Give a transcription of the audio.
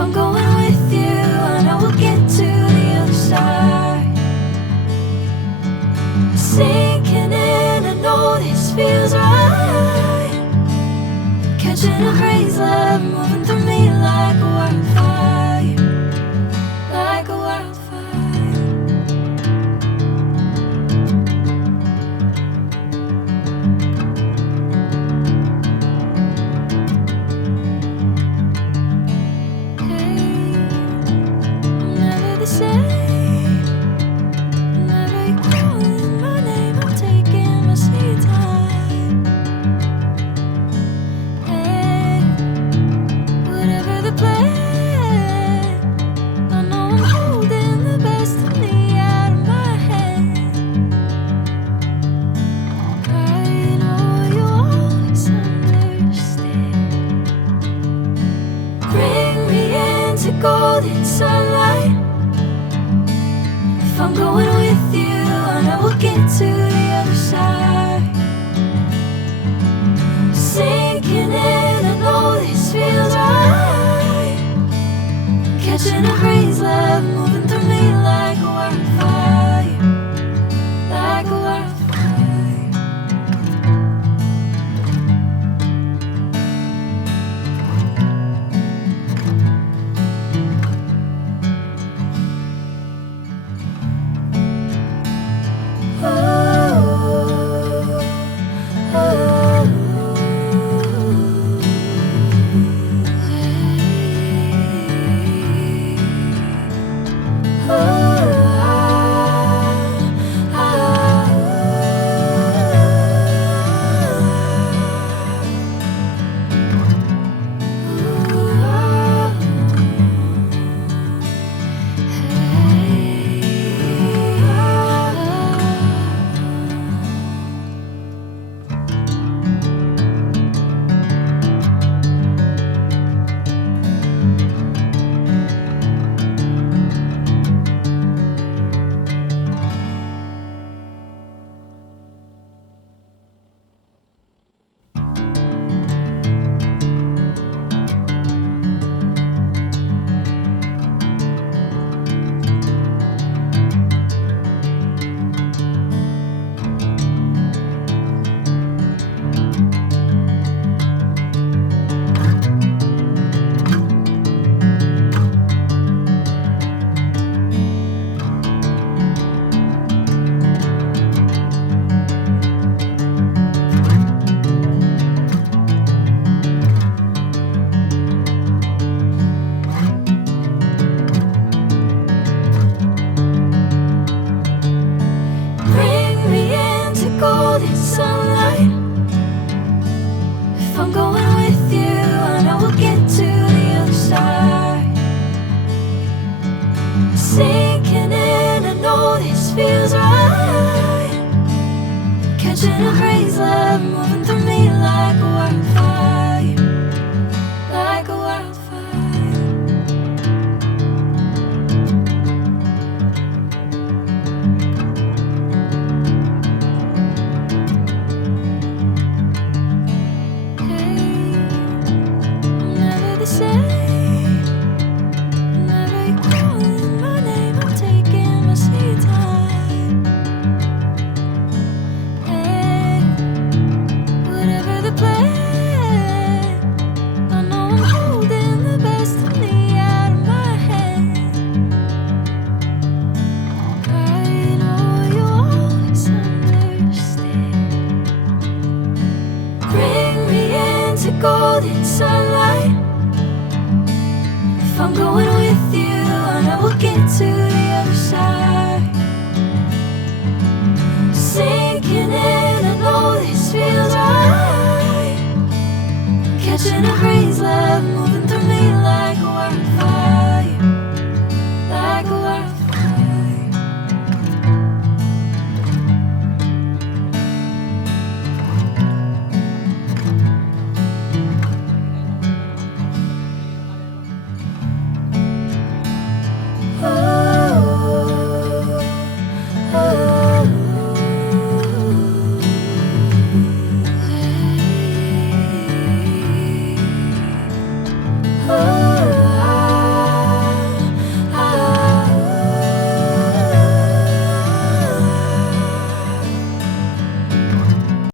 I'm going with you, I know we'll get to the other side. Sinking in, I know this feels right. Catching a crazy love, moving through me like a wildfire, like a wildfire. Golden sunlight. If I'm going with you, I know we'll get to the other side. Sinking in, I know this feels right. Catching a crazy love, moving through me like a wildfire, like a wildfire. Sinking in, I know this feels right. Catching a crazy love, moving through me like a wildfire, like a wildfire. Hey, I'm never the same. Golden sunlight. If I'm going with you, I know we'll get to the other side. Sinking in, I know this feels right. Catching a crazy love, moving through me like